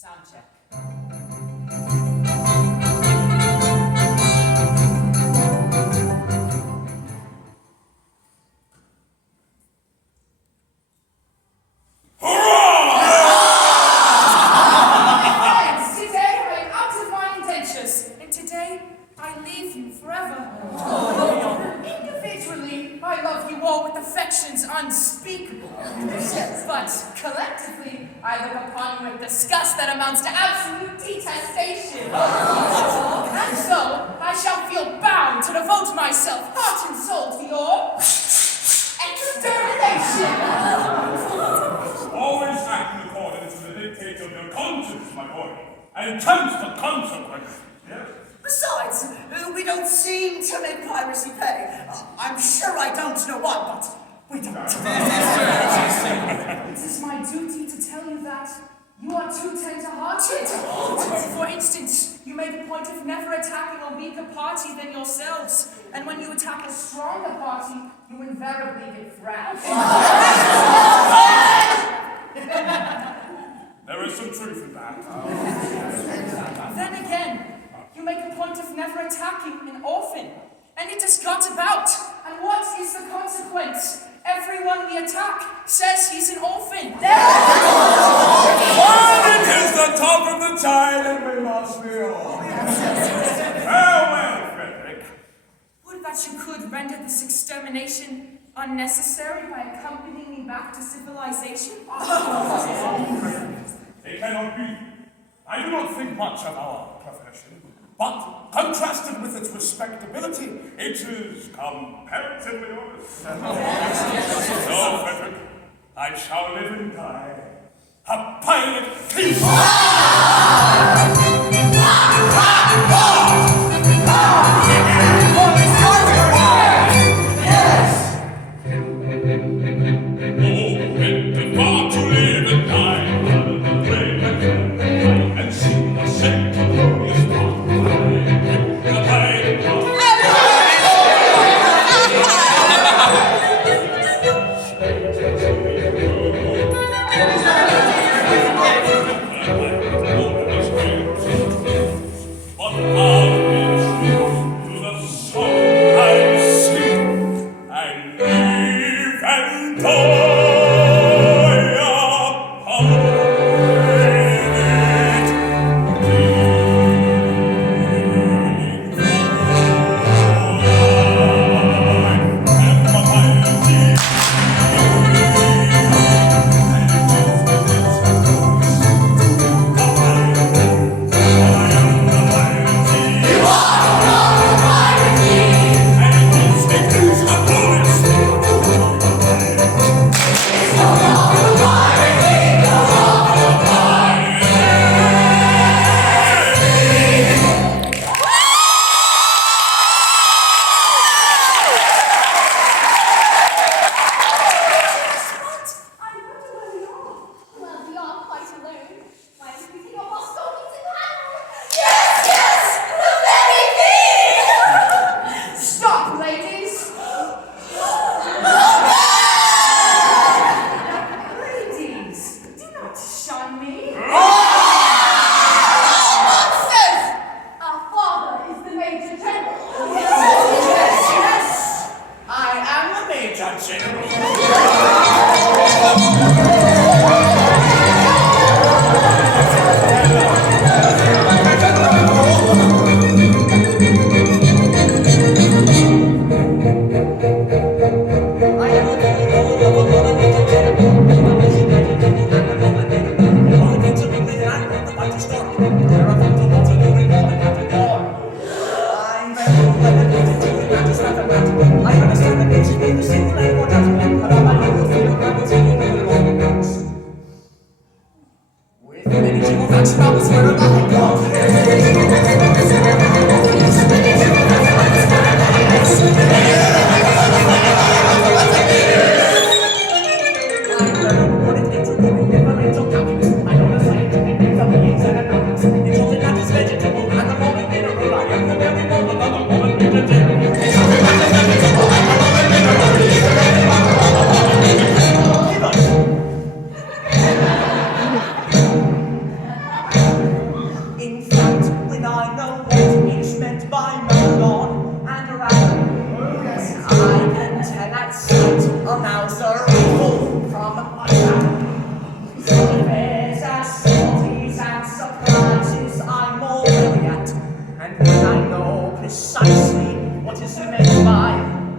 Sound check. Unspeakable. But collectively, I look upon you with disgust that amounts to absolute detestation. And so, I shall feel bound to devote myself, heart and soul, to your extermination. Always act in accordance with the dictates of your conscience, my boy, and tempt the consequences. Yes. Besides, we don't seem to make piracy pay. I'm sure I don't know what, but we don't. It is my duty to tell you that you are too tender-hearted. For instance, you make a point of never attacking a weaker party than yourselves, and when you attack a stronger party, you invariably get thrashed. There is some truth in that. Then again, you make a point of never attacking an orphan, and it has got about. And what is the consequence? Everyone we attack says he's an orphan. But it is the top of the tide, and we must be all. Farewell, Frederick. Would that you could render this extermination unnecessary by accompanying me back to civilization? It cannot be. I do not think much of our profession, but contrasted with its respectability, it is comparatively honest. So, Frederick, I shall live and die a pirate thief. I understand that this is the single name for judgment, announcer evil from my town. Affairs and sorties and surprises I'm all ready at, and when I know precisely what is meant by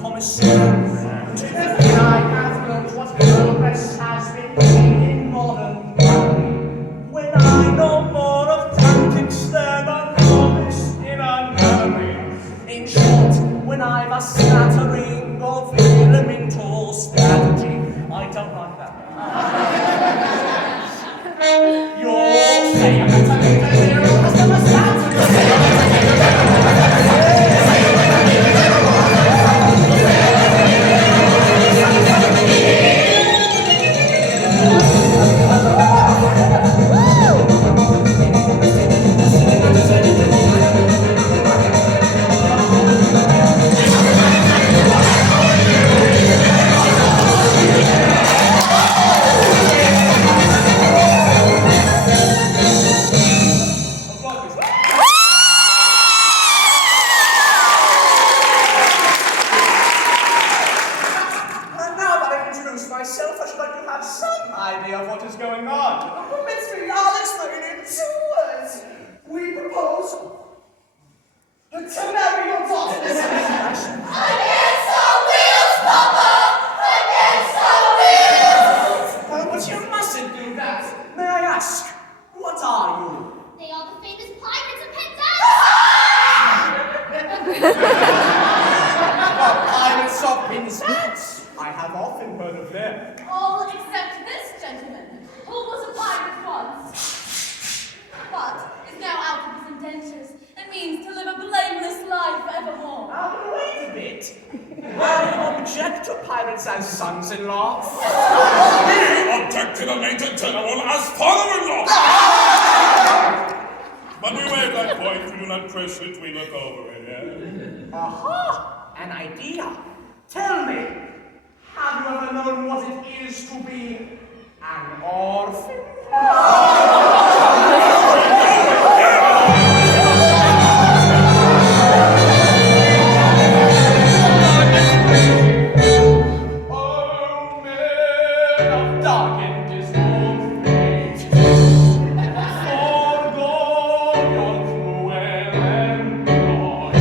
commissaire, when I have learned what progress has been made in modern gallery, when I know more of tactics than a novice in a gallery, in short, when I've a smattering of elemental strategy, I don't like that. You're saying that I made a zero customer myself, I should like to have some idea of what is going on. Well, Mister, I'll explain it in 2 words. We propose to marry your daughter. Against our wheels, Papa! Against our wheels! But you mustn't do that. May I ask, what are you? They are the famous pirates of Pirates of Penzance. I have often heard of them. all except this gentleman, who was a pirate once, but is now out of his indentures and means to live a blameless life evermore. Now, wait a bit. I object to pirates as sons-in-law. We object to the Major General as father-in-law! But we waive that point. We do not press it. We look over it, yeah? Aha! An idea. Tell me, have you ever known what it is to be an orphan? Oh, men of dark and dismal fate, forego your cruel employ.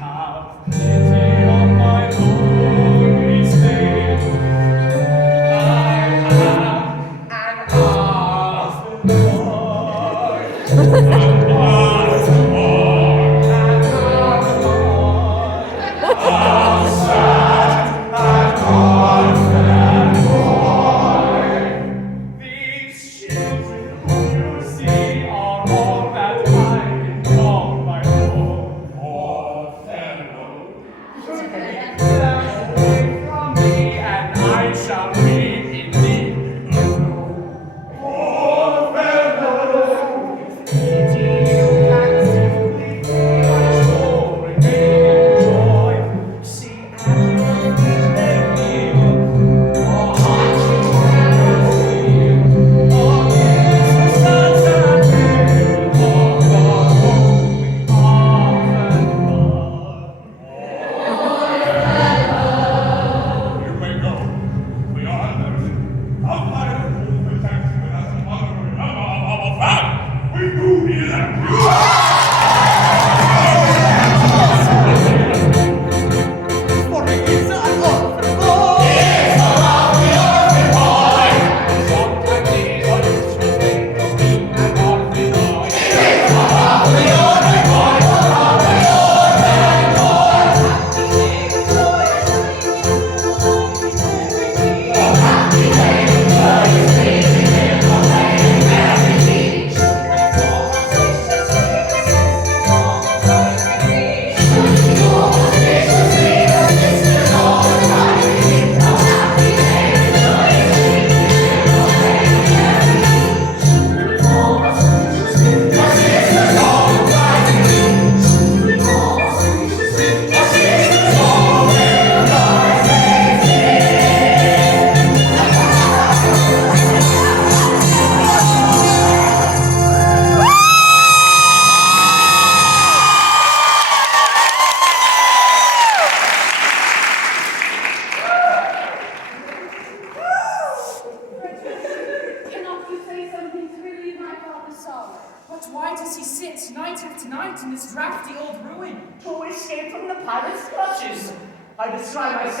Have pity on my lonely state. I have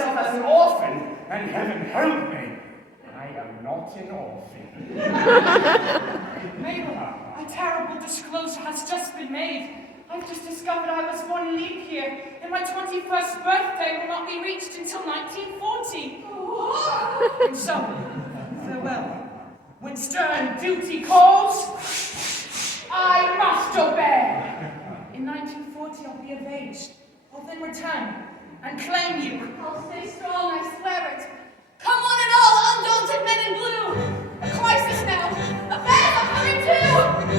myself as an orphan, and heaven help me, I am not an orphan. Mabel, a terrible disclosure has just been made. I've just discovered I was born leap year, and my 21st birthday will not be reached until 1940. And so, farewell. When stern duty calls, I must obey. In 1940, I'll be of age. I'll then return and claim you. I'll stay strong, I swear it. Come on and all, undaunted men in blue. A crisis now. Affairs are coming too.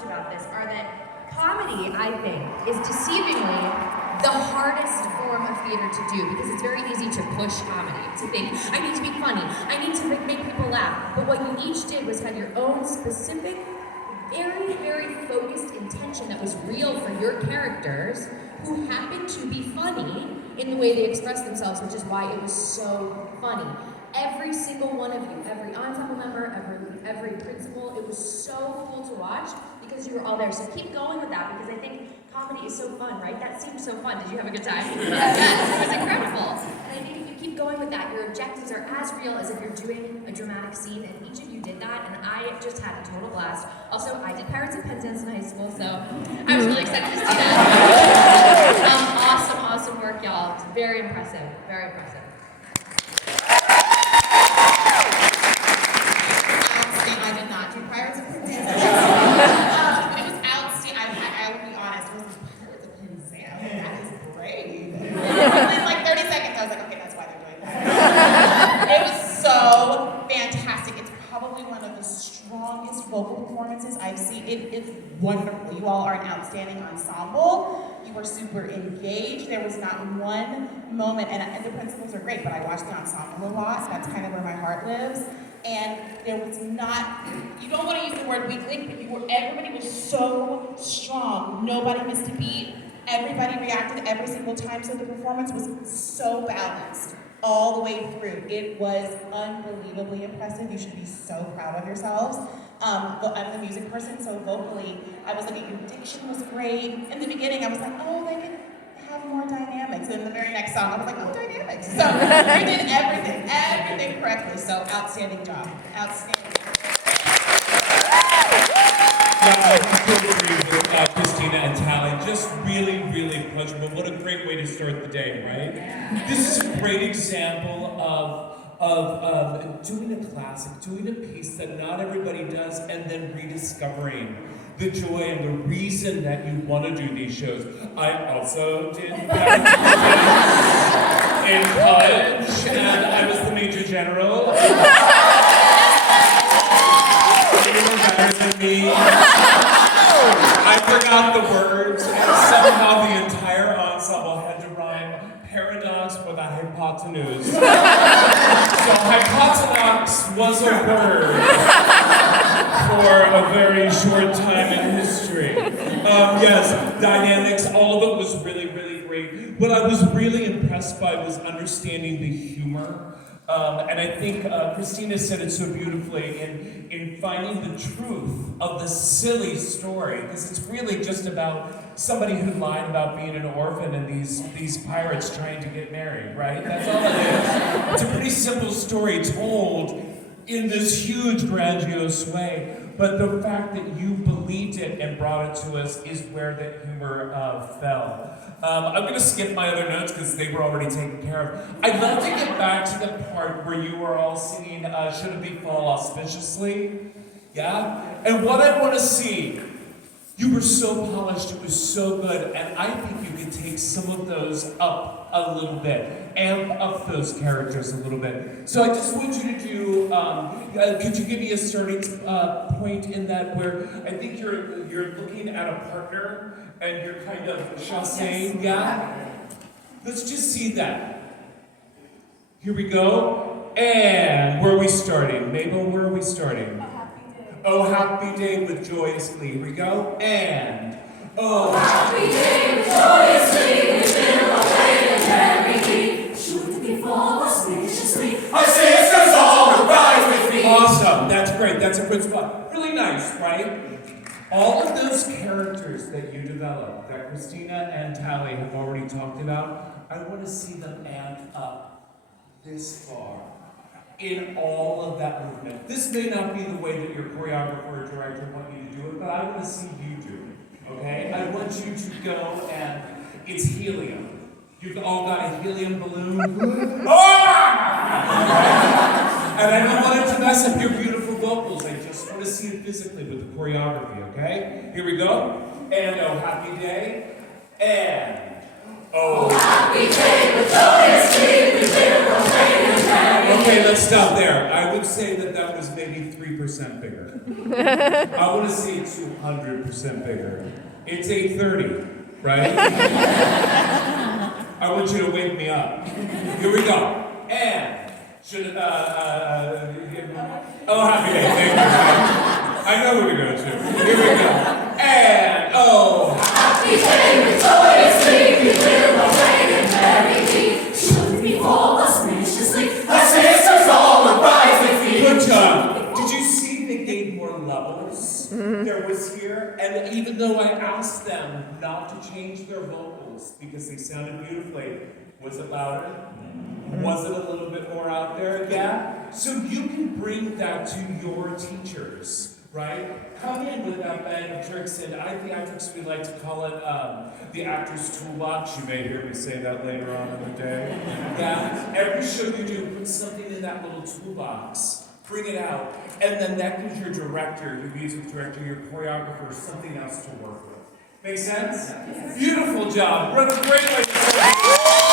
most about this are that comedy, I think, is deceivingly the hardest form of theater to do because it's very easy to push comedy, to think, I need to be funny, I need to make people laugh. But what you each did was have your own specific, very, very focused intention that was real for your characters who happened to be funny in the way they expressed themselves, which is why it was so funny. Every single one of you, every ensemble member, every principal, it was so cool to watch because you were all there. So keep going with that because I think comedy is so fun, right? That seemed so fun. Did you have a good time? Yes, it was incredible. And I think if you keep going with that, your objectives are as real as if you're doing a dramatic scene, and each of you did that, and I just had a total blast. Also, I did Pirates of Penzance in high school, so I was really excited to see that. Awesome work, y'all. It's very impressive, very impressive. I did not do Pirates of Penzance. But it was outstanding. I will be honest, it was Pirates of Penzance. That is brave. Within like 30 seconds, I was like, okay, that's why they're doing that. It was so fantastic. It's probably one of the strongest vocal performances I've seen. It's wonderful. You all are an outstanding ensemble. You were super engaged. There was not one moment, and the principals are great, but I watched the ensemble a lot. That's kind of where my heart lives. And there was not, you don't want to use the word weak link, but everybody was so strong. Nobody missed a beat. Everybody reacted every single time, so the performance was so balanced all the way through. It was unbelievably impressive. You should be so proud of yourselves. I'm the music person, so vocally, I was like, your diction was great. In the beginning, I was like, oh, they could have more dynamics. And in the very next song, I was like, oh, dynamics. So you did everything correctly. So outstanding job. Outstanding. Yeah, I totally agree with Christina and Tally. Just really, really pleasurable. What a great way to start the day, right? This is a great example of doing a classic, doing a piece that not everybody does, and then rediscovering the joy and the reason that you want to do these shows. I also did that in college, and I was the major general. You were better than me. I forgot the words, and somehow the entire ensemble had to rhyme paradox with a hypotenuse. So hypotenusa was a word for a very short time in history. Yes, dynamics, all of it was really, really great. What I was really impressed by was understanding the humor. And I think Christina said it so beautifully in finding the truth of the silly story, because it's really just about somebody who lied about being an orphan and these pirates trying to get married, right? That's all it is. It's a pretty simple story told in this huge, grandiose way. But the fact that you believed it and brought it to us is where the humor fell. I'm going to skip my other notes because they were already taken care of. I'd love to get back to the part where you were all singing Should It Befall Auspiciously? Yeah? And what I want to see, you were so polished, it was so good, and I think you could take some of those up a little bit, amp up those characters a little bit. So I just want you to do, could you give me a starting point in that where I think you're looking at a partner and you're kind of chassé, yeah? Let's just see that. Here we go. And where are we starting? Mabel, where are we starting? Oh, happy day with joyous glee. Here we go. And oh, happy day with joyous glee. We fill away the merry. Should it befall auspiciously? I say it's 'cause all will rise with me. Awesome. That's great. That's a good spot. Really nice, right? All of those characters that you developed, that Christina and Tally have already talked about, I want to see them amped up this far. In all of that movement. This may not be the way that your choreographer or director want you to do it, but I want to see you do it, okay? I want you to go and it's helium. You've all got a helium balloon. And I don't want it to mess up your beautiful vocals. I just want to see it physically with the choreography, okay? Here we go. And oh, happy day. And oh, happy day with joyous glee. We will proclaim the merry. Okay, let's stop there. I would say that was maybe 3% bigger. I want to see it 200% bigger. It's 8:30, right? I want you to wake me up. Here we go. And should oh, happy day. Thank you. I know where we're going to. Here we go. And oh, Happy day, joyously, we will away and merry be. Should we fall auspiciously, our sisters all arise with thee. good job. Did you see they gave more levels? There was here, and even though I asked them not to change their vocals because they sounded beautifully, was it louder? Was it a little bit more out there? Yeah? So you can bring that to your teachers, right? Come in with that bag of tricks, and I theatrics, we like to call it the actor's toolbox. You may hear me say that later on in the day. Yeah? Every show you do, put something in that little toolbox. Bring it out. And then that gives your director, your music director, your choreographer, something else to work with. Make sense? Beautiful job. What a great way to